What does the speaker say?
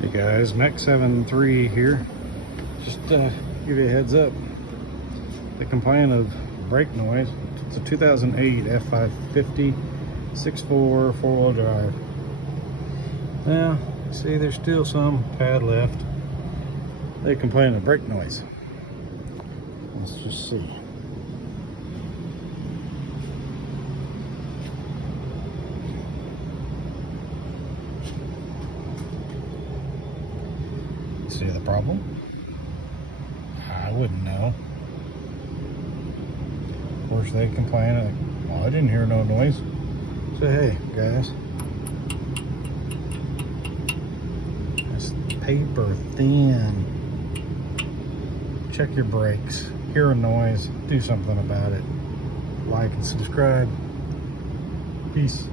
Hey guys, Mech73 here. Just give you a heads up. They complain of brake noise. It's a 2008 f550 6.4 four-wheel drive. Now, see, there's still some pad left. They complain of brake noise. Let's just see. See the problem? I wouldn't know. Of course, they complain, like, well, I didn't hear no noise. So, hey, guys, it's paper thin. Check your brakes. Hear a noise, do something about it. Like and subscribe. Peace.